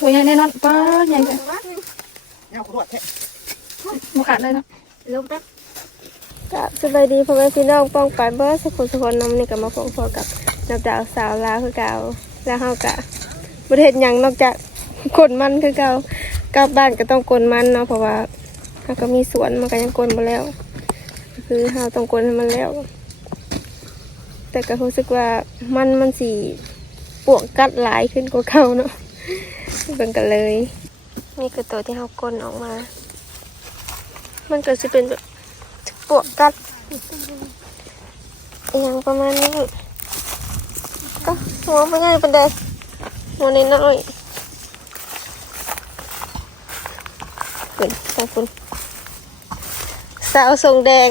ตัวใหญ่แน่นอนป้าใหญ่เลยเอาขวดแท้บุขาดเลยเนาะลงแป๊บก็สบายดีพ่อแม่พี่น้องป้องไปเบิร์สุขสุขนำนี่ก็มาพบพอกับนับดาวสาวลาวคือเก่าแล้วเฮากะประเทศยังนอกจากกลมันคือเก่ากลับบ้านก็ต้องกลมันเนาะเพราะว่าเฮาก็มีสวนมันก็ยังกลมาแล้ว คือเฮาต้องกลให้มันแล้ว แต่ก็รู้สึกว่ามันมันสีปวกกัดหลายขึ้นกว่าเก่าเนาะเบิ่งกันเลย นี่คือตัวที่เฮากลออกมา มันก็จะเป็นแบบปวกกัดอย่างประมาณนี้ก็หัวไมันง่ายเป็นไดหัวนน้อยคุณขอบคุณสาวทรงแดง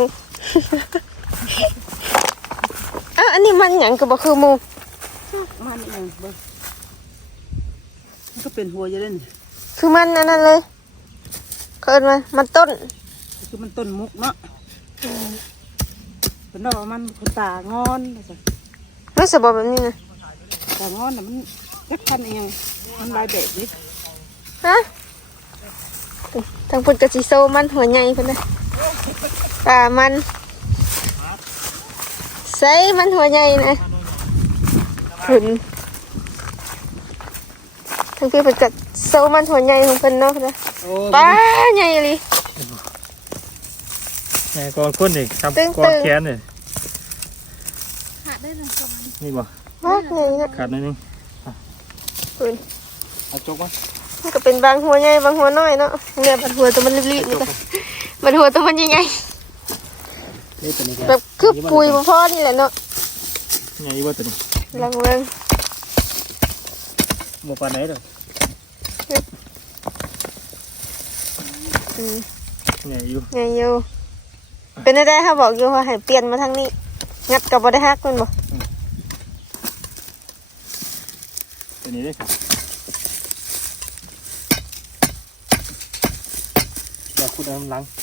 นนี้มันหยังก็บอกคือหมูมันเองเบิ่งมันก็เป็นหัวอยู่เล่นคือมันอันนั้นเลยเกินมามันต้นคือมันต้นมุกเนาะเป็นดอกว่ามันคนตางอนว่าซั่นไม่สบแบบนี้นะตางอนน่ะมันยักพันเองมันลายแบบนี้ฮะทางปุ่นกะสิโซมันหัวใหญ่เพิ่นนะป่ามัน ใส่มันหัวใหญ่นะหุ่นทางพี่เพิ่นกะโซมันหัวใหญ่ของเพิ่นเนาะเพิ่นนะโอ้ป้าใหญ่เลยแม่กอนคนนี่ครับตึงๆกอนแขนนี่ขาดได้เลยประมาณนี่บ่มากใหญ่นะขาดหนิดนึงหุ่นเอาจกมามันก็เป็นบางหัวใหญ่บางหัวน้อยเนาะเนี่ยบัดหัวตัวมันรีบๆนี่จ้ะบัดหัวตัวมันใหญ่นี่ตัวนี้ๆแบบ คือปุยบ่พอนี่แหละเนาะใหญ่บ่ตัวนี้ลองเบิ่งหมู่ปานไหนเด้ออืมใหญ่อยู่ไงอยู่เป็นได้ค่ะบอกอยู่ว่าให้เปลี่ยนมาทางนี้ งัดกับบ่ได้ฮักแมันบ่ตัวนี้เด้อครับเดี๋ยวขุดน้ำหลังคุณอ่าสจบายนอยู่นี่อะแต่ละตัดนึงนำมาสิตัดอะจับกล้องสิตัดลำมันเดี๋ยวไปเอาม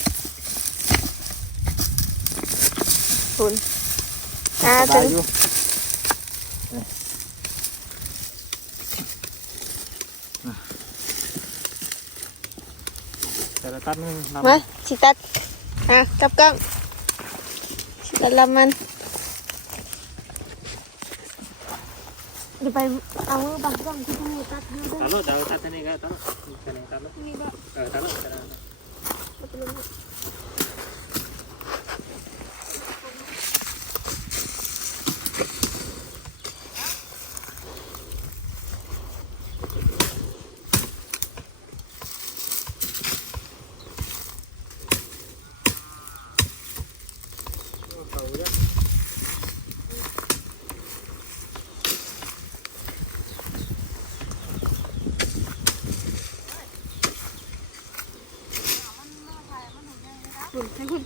ือบัง กล้องที่มือตัดให้ด้วยตัดรถเดี๋ยวตัดอันนี้ก็ตัดรถ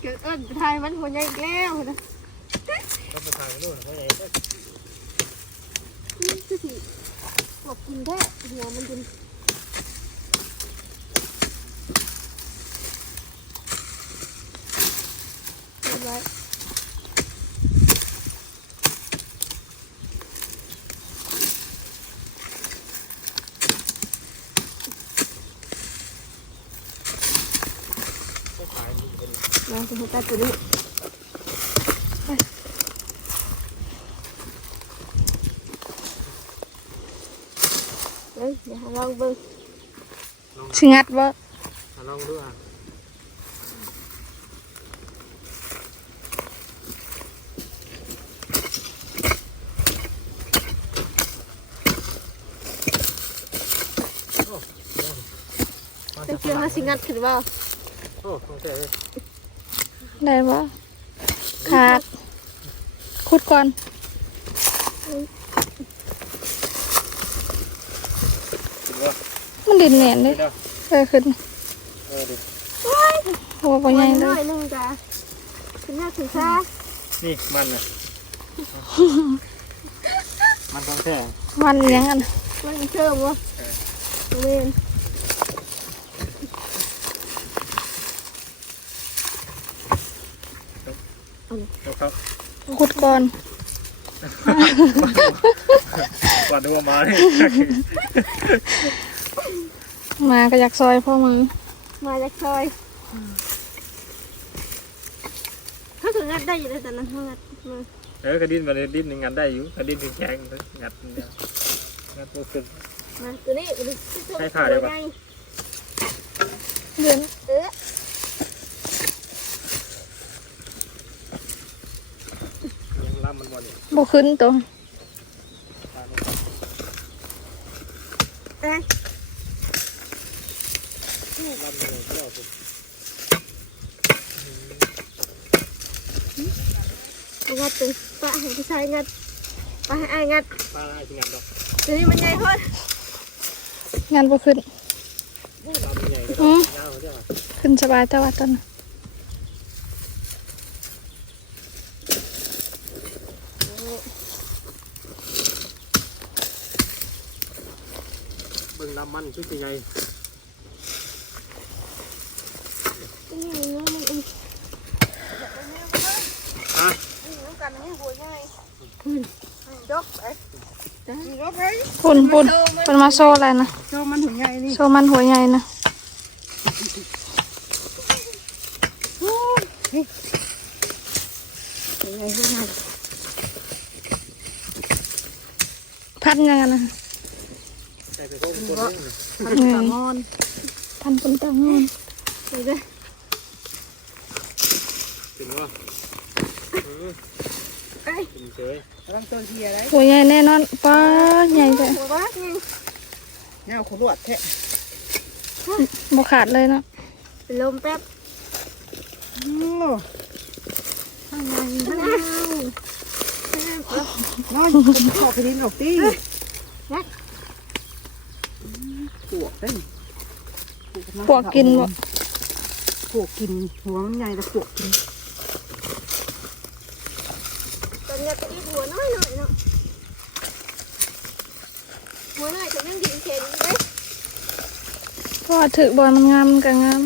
ก็เออตัดรถตัดรถคุณให้คุณเกิดเอิ้นไทยมันหัวใหญ่อีกแล้วนะต้องไปถ่ายรูปเขาใหญ่ก็นี่คือสิปวกกินแท้หัวมันกินเรียบร้อย มาถึงตัดตัวนี้ไปเอ้ยเดี๋ยวหาลองเบิ่งสิงัดบ่ลองดูอะจะเกี่ยวหาสิงัดขึ้นบ่โอ้ของแท้เลย ได้บ่ขาดขุดก่อนถึงว่ามันดินแหน่นเลนี่ยเนาะเออขึ้นเออดิหัวบ่ใหญ่เลน้อยยหนึงจ้ะขึ้นหน้าขึ้นซ่านี่มันเลยมันของแท้มันอิหยังอันมันเชื่อมบ่เวน แล้วเขาขุดก่อนไปกวาดหัวมาเลยมาก็อยากซอยพ่อมึงมาจากซอยเขาถึงงัดได้อยู่ในตอนนั้นเขางัดมาเออกระดิ่นมาเลยดิ้นหนึ่งงัดได้อยู่กระดิ่นถึงแข็งงัดเดียวงัดตัวขึ้นมาตัวนี้ตัวนี้ให้ผ่าได้ปะเดือนเออ ยังล่ำมันบอลอยู่บ่ขึ้นตัวเอ้ยล่ำมันเลยเที่ยวสุดเอางัดตึงปะให้ผู้ชายงัดปะให้อายงัดป้าไอ้ที่งัดดอกตัวนี้มันใหญ่โพอดงานบ่ขึ้นล่ำมันใหญ่ก็อืมยาวเที่ยว ขึ้นสบายแต่ว่าตอนน่ะ เบิ่งล่ำมันชุดใหญ่ตัวนี้มันมันมันฮะน้ำกันมันหัวใหญ่ยกไปยกไปปุ่นปุ่นเป็นมาโซอะไรนะโจมันถึงใหญ่นี่ โซมันหัวใหญ่นะ ใหญ่ใหญ่ พันยังไงนะ ใส่ไปพวกคนนี้ พันตางอน พันคนตางอน ไปเลยถึงว่าถึงเฉยกำลังตัวเฮียได้หัวใหญ่แน่นอนป้าใหญ่แต่หัวบ้านี่เงาขลวดแท้บ่ขาดเลยเนาะเป็นลมแป๊บโอ้นอนขอบไปดินออกตีปวกได้ปวกกินบ่ ปวกกิน หัวมันใหญ่แต่ปวกกินตอนนี้ก็อีหัวน้อยหน่อยเนาะหัวน้อยแต่ยังกินเข็นได้เพราะว่าถือบอลมันงามมันก็งาม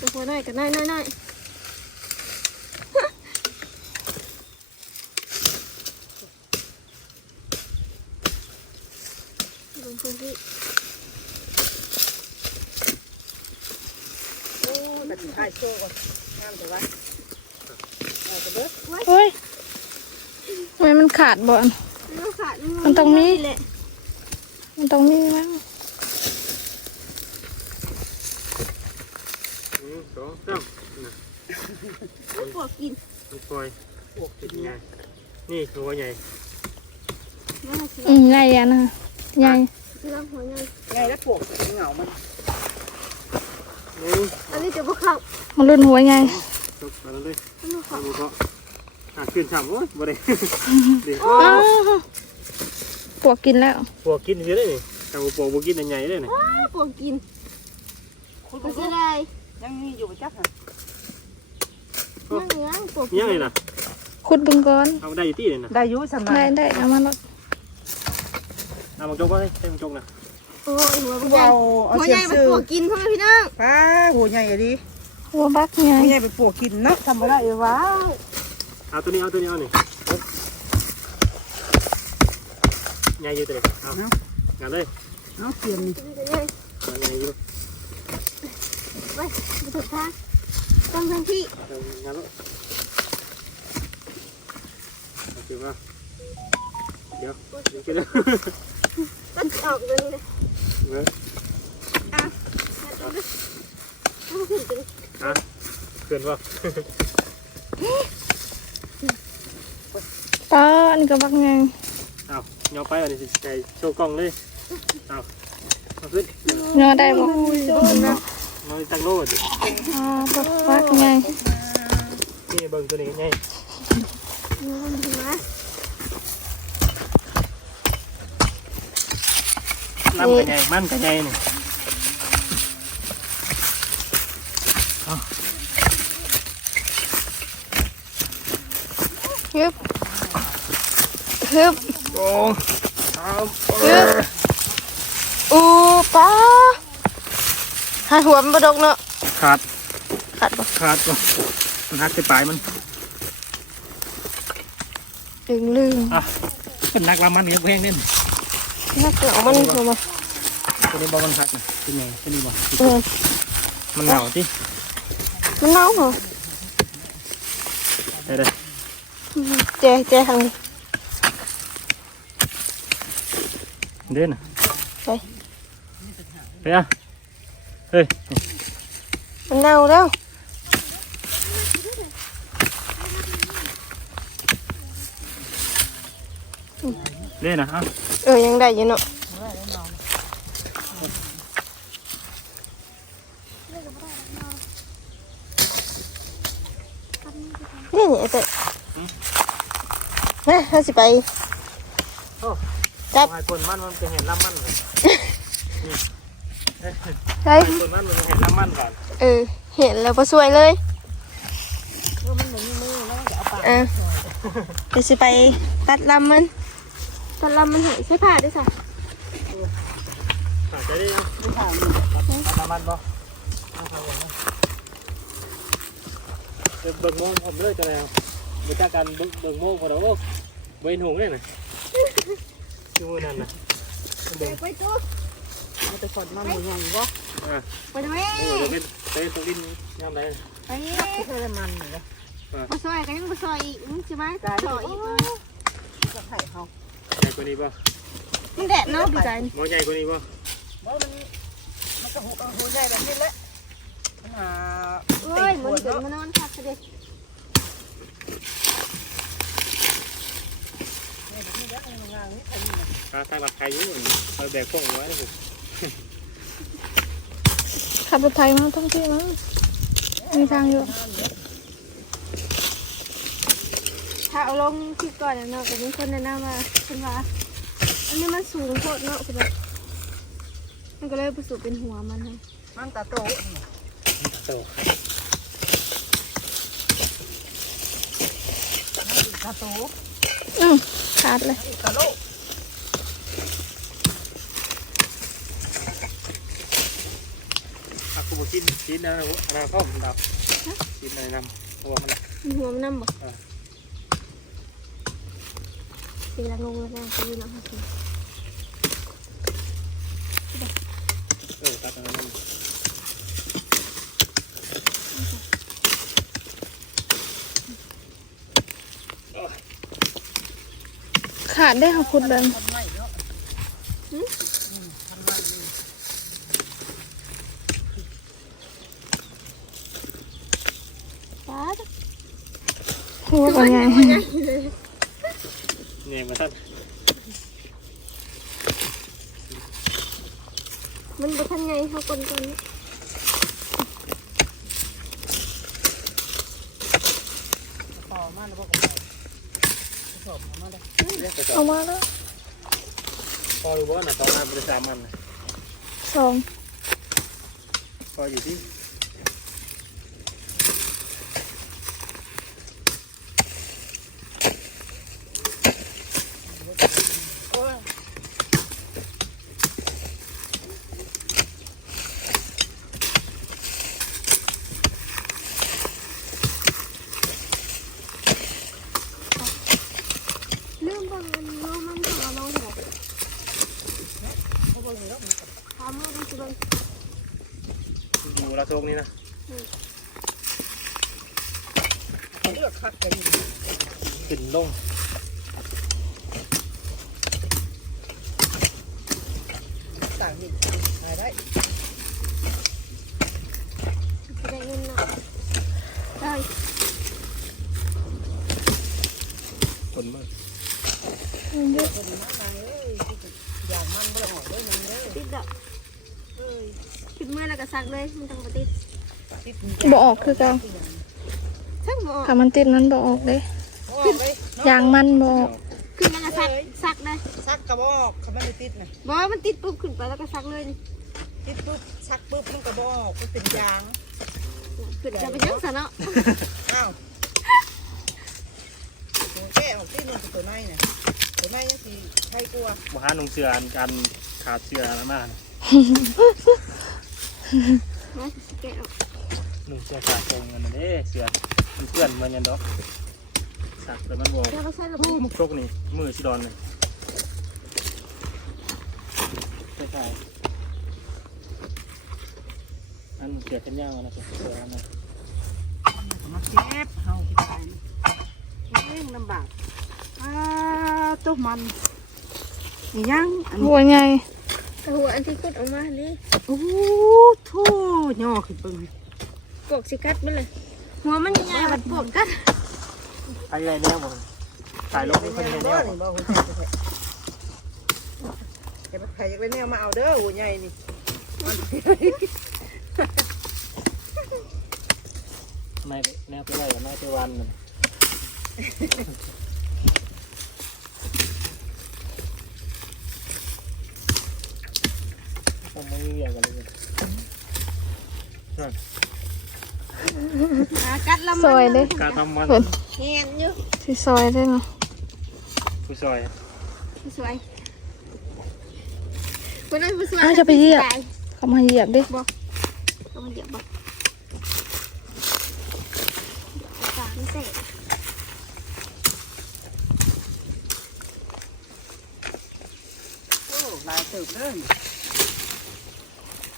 ตัวหัวน้อยกับน้อยน้อยน้อยลงพื้นที่ โอ้แต่ถึงท้ายโซ่ก่อนงามแต่ว่าเอาไป เด้อโอ้ยทำไมมันขาดบอลมันขาดมันตรงนี้แหละมันต้องมีมั้งอืมสองสามมันปวดกินมันปล่อยพวกเป็นไงนี่หัวใหญ่มันเสียอืมใหญ่อะนะใหญ่เสียหัวใหญ่ไงแล้วปวกเหงามันอืมอันนี้จะบุกเข้ามันรุ่นหัวใหญ่จบไปแล้วเลย อะขึ้นฉ่ำโอ้ยบ่ได้ เดี๋ยวอ้าวปวกกินแล้ว ปวกกินเยอะเลยนี่แต่ว่าปวกบ่กินอันใหญ่เลยนี่อ้าปวดกินคุณมันจะได้ยังมีอยู่จักฮะยังยังปวดยังไงล่ะขุดเบึงก่อนเอาได้อยู่ที่เลยนะได้อยู่สำหรับได้ได้เอามาแล้วเอามาจกก็ได้ให้มันจกนะโอ้ยหัวกูใหญ่เอาเอาหัวเสีใหยญ่งเป็นซื้อปวดกินพ่อแม่พี่น้องป้าหัวใหญ่อะดิหัวบักใหญ่หัวใหญ่เป็นปวกกินนะทำไม่ได้เลยวะ เอาตัวนี้เอาตัวนี้เอานี่ใหญ่อยู่ตัวนี้เอางานเลยเอาเตรียมนี่มันจะใหญ่งานใหญ่อยู่ไปไปถูกทางต้องทันที่เอางานแล้วโอเคป่ะเดี๋ยวเดี๋ยวเดี๋ยวก็ออกเลยนะเดี๋ยวเอาขึ้นไปเลยฮะเกินป่ะ ป้าอันนี้ก็บักใหญ่เอาเงาไปอันนี้สิใจโชว์กล้องเลยเอาเอาขึ้นยอได้บ่น้อยตั้งโลดอ่าบักบักใหญ่นี่เบิ่งตัวนี้ไงมันถึงนะลำกันไงมันกันไงนี่ฮึบ ฮึบโอ้ครับฮึบอู้ป้าหหาหัวมันบดกเนาะขาดขาดบ่ขาดบ่มันหักไปปลายมันลืมลืมอะเป็นนักลามันเนี่ยแพงเน่นนักเหงามันลงมาตัวนี้บอมันหักนะเป็นไงตัวนี้บอเออมันเหงาที่มันเน่าเหรอได้เลยเจเจทางนี้ เด่นน่ะไปไปอะเฮ้ยมันเน่าแล้วเด่นนะอะเออยังได้อยู่เนาะนี่นี่ไอ้เตะนะเราสิไป จับ ไอ้คนมันมันจะเห็นลำมันเลยใช่ไอ้คนมันมันจะเห็นลำมันก่อนเออ เห็นแล้วพอสวยเลยอะเดี๋ยวสิไปตัดลำมัน ตัดลำมันใหายใช้ผ้าด้วยค่ะอะจะได้ยังไม่ถามลำมันบ่เดี๋ยวเบิ่งโมงผมเลยจะแล้วไปจากกันเบิ่งเบิ่งโมงพอแล้วโอ้เว้นหงเลยนะ ชั่วโมงนั้นนะเบิ่งไปตุ๊กมันจะขดมันอย่างวะอะไปด้วยเออเดี๋ยวเป็นเป็นตัวดินย่ำได้ไปนี่ไม่เคยมันเลยมาซอยกันยังมาซอยอีกมึงใช่ไหมตายซอยอีกจะไข่เขาใหญ่กว่านี้ป่ะมึงแดดเนาะพี่จันมองใหญ่กว่านี้ป่ะเพราะมันมันก็หูหูใหญ่แบบนี้แหละมันหาเอ้ยมันเกิดมานอนพักเด็ก ถ้าถ้าหลักใครอยู่เอาแบกพงไว้นะผมขับรถไทยมาท่องเที่ยวมั้งมีทางอยู่ถ้าเอาลงคลิปก่อนเนาะแต่มีคนแนะนำมาคุณว่าอันนี้มันสูงโคตรเนาะคุณว่ามันก็เลยประสูเป็นหัวมันให้มันตาโตโตตาโตอืม ขาดเลยตาโลอะกูบอกกินกินนะนะนะพ่อผมดับกินอะไรนำตัวมันละมีหัวมันนำบ่อ่าตีละงงเลยนะตีละงงเออตัดอะไรนั่น ขาดได้ค่ะคุณเดินทำไม่เนาะทำมันป้าดหัวเป็นไง เนี่ยมาท่าน มันบ่ทันไงเขาคนคนนี้ ต่อมาแล้วบอกว่าสอบมาได้ เรียกกระสอเอาบมาแล้วพอรู้ว่าน่ะตอนนั้นบริษัทมันสอง พออยู่ที่ เรื่องบางอันเนาะมันของเราเหมูละโทงนี่นะเลือกคัดกันขึ้นลงต่างหินตายได้ สิได้เงินเนาะได้ คนมาก เยอะ คนมากมายเอ้ยอย่างมันบ่ได้หอยได้มันเด้อ ติดดอก เอ้ยคิดเมื่อแล้วก็ซักเลยมันต้องมาติดติดบ่ออกคือเก่าซักบ่ออกถ้ามันติดมันบ่ออกเลยขึ้นเลยยางมันบ่ออกขึ้นแล้วก็ซักซักเลยซักกระบอกเขาไม่ได้ติดนะบอกว่ามันติดปุ๊บขึ้นไปแล้วก็ซักเลยนี่ติดปุ๊บซักปุ๊บมันกระบอกมันเป็นยางขึ้นจะไปยังซะเนาะอ้าวแก้ออกที่มันตัวในน่ะตัวในยังสีใครกลัวมาหาหนุ่งเสืออันการขาดเสือแล้วมานะแกะออก หนุ่มเสื้อขาดตรงกันนะเด้เสื้อมันเปื้อนมันยันดอกสักแล้วมันบอกแล้วก็ใส่ลงโอ้มุกจกนี่มือสิดอนเลยใช่ใช่อันเสื้อกันยาวนะเสื้ออันนั้นมาเก็บเฮาที่ตายเองลำบากอ้าตัวมันยังอ้วใหญ่ หัวอันที่กุดออกมานี่โอ้โธ่ย่อขึ้นเบิ่งปวกสิกัดไปเลย หัวมันใหญ่ๆบัดปวกกัดใครใหญ่แนวบ่ถ่ายลงนี่คนใหญ่แนวบ่บ่หัวใจจะแท้แกไปใครอยากได้แนวมาเอาเด้อหัวใหญ่นี่มันไม่แนวไปไหนกับแม่ไปวันน่ะผมไม่มีอย่างกันเลย หากัดแล้ว ซอยเด้การทำมันเพิ่นแงนอยู่สิซอยได้เนาะผู้ซอยสวยคนนั้นผู้สวยอ้าวจะไปเหยียบเขามาเหยียบดิก็มาเหยียบบ่สามเศษโอ้ลายเติบเด้อ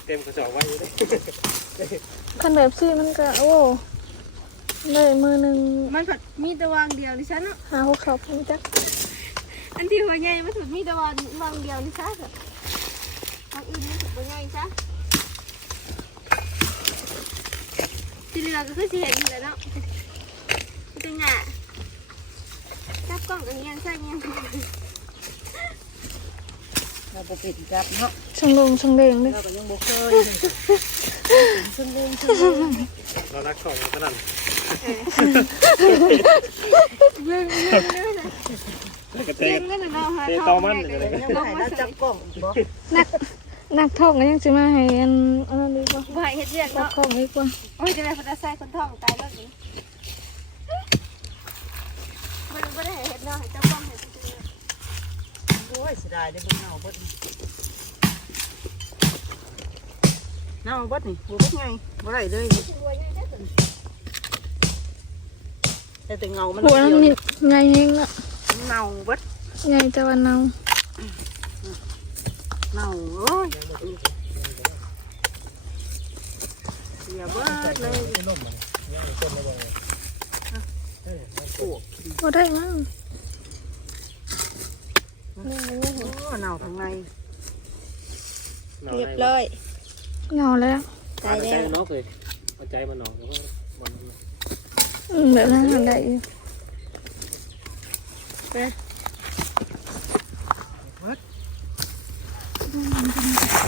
เต็มกระสอบไว้อยู่เลยคันแบบซี่มันก็โอ้เลยมือหนึงมันผัดมีแตะวางเดียวนี่ฉันเนาะหาหัวเขาพุ่งจักอันที่หัวใหญ่มันถูกมีแตะวางวางเดียวนี่ซะค่ะทางอื่นมันถูกหัวใหญ่ซะที่เหลือก็คือสิเห็นอยู่แหล้วเนาะจริงอะจับกล้องกันยังใช่ยัง เราบ่เป็นจับเนาะช่างลงช่างเด้งดิเราก็ยังบ่เคยเรารักของขนาดเรื่องเรื่องเรื่องแล้วก็เตะเรื่องเรื่องเราหาเตะทเตาองมันแม่เลยกันนะเลยยัยังงให้บ่เราจับกล้องบ่นักนักท่องก็ยังสิมาให้อันอันนั้นดีกว่าบ่ให้เฮ็ดเรื่องจับเนาะของดีกว่าโอ้ยจะได้พัฒนาใส่คนท้องตายแล้วนี่มันบ่ได้ให้เฮ็ดเนาะให้เจ้าป้องเฮ็ดจริง โอ้ ยเสียดายได้เบิ่งเน่าเบิดนี่เน่าเบิดนี่บ่เบิดไงบ่ได้เลยนี่ๆหัวใหญ่ได้อแต่แต่เงามันหัวนั้นเดีนี่ยวใหญ่เฮงอะเน่าเบิดใหญ่แต่ว่าเนาเน่าโอ้ยเสียเบิดเลยบ่ได้มั้งโอ้เน่าข้างในเรียบร้อยเงาแล้วตายแล้วมันนอกเลยหัวใจมันนอกแล้วก็มันอืมแบบนั้นทำได้อยู่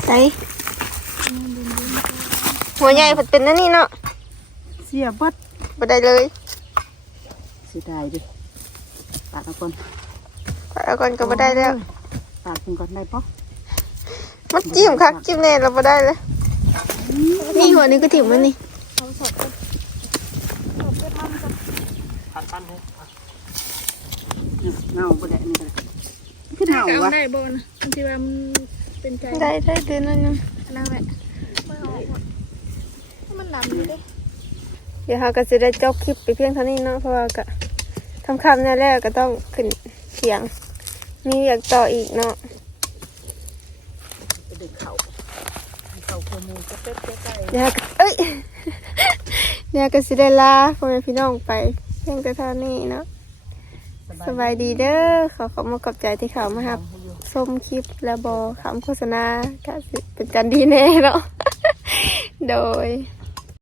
ไสหัวใหญ่เพิ่นเป็นนั่นนี่เนาะเสียเบิดบ่ได้เลยเสียดายดิตัดเอาก่อนขอ เอาก่อนก็บ่ได้แล้วตัดกินก่อนได้ปะมันจิ้มคักจิ้มแน่เราบ่ได้เลยนี่หัวนี้ก็ถิ่มมันนี่พันพันให้เน่าบ่ได้นี่ก็ได้คือเน่าวะได้บ่นะอันที่ว่ามันเป็นใจได้ได้เดือนนั้นนึงนั่งแหละมันดำอยู่เด้เดี๋ยวเราก็จะได้จบคลิปไปเพียงเท่านี้เนาะเพราะว่าก็ทำคำนั่นแล้วก็ต้องขึ้นเสียง มีอยากต่ออีกเนาะไปดึงเข่าเข่าโคมูจะเป็ดจะไก่เดี๋ยวก็เอ้ยเดี๋ยวก็สิได้ลาพ่อแม่พี่น้องไปเพียงแต่เท่านี้เนาะสบายดีเด้อขอขอบคุณขอบใจที่เขามาครับส้มคลิปและบอคำโฆษณาก็สิเป็นการดีแน่เนาะโดย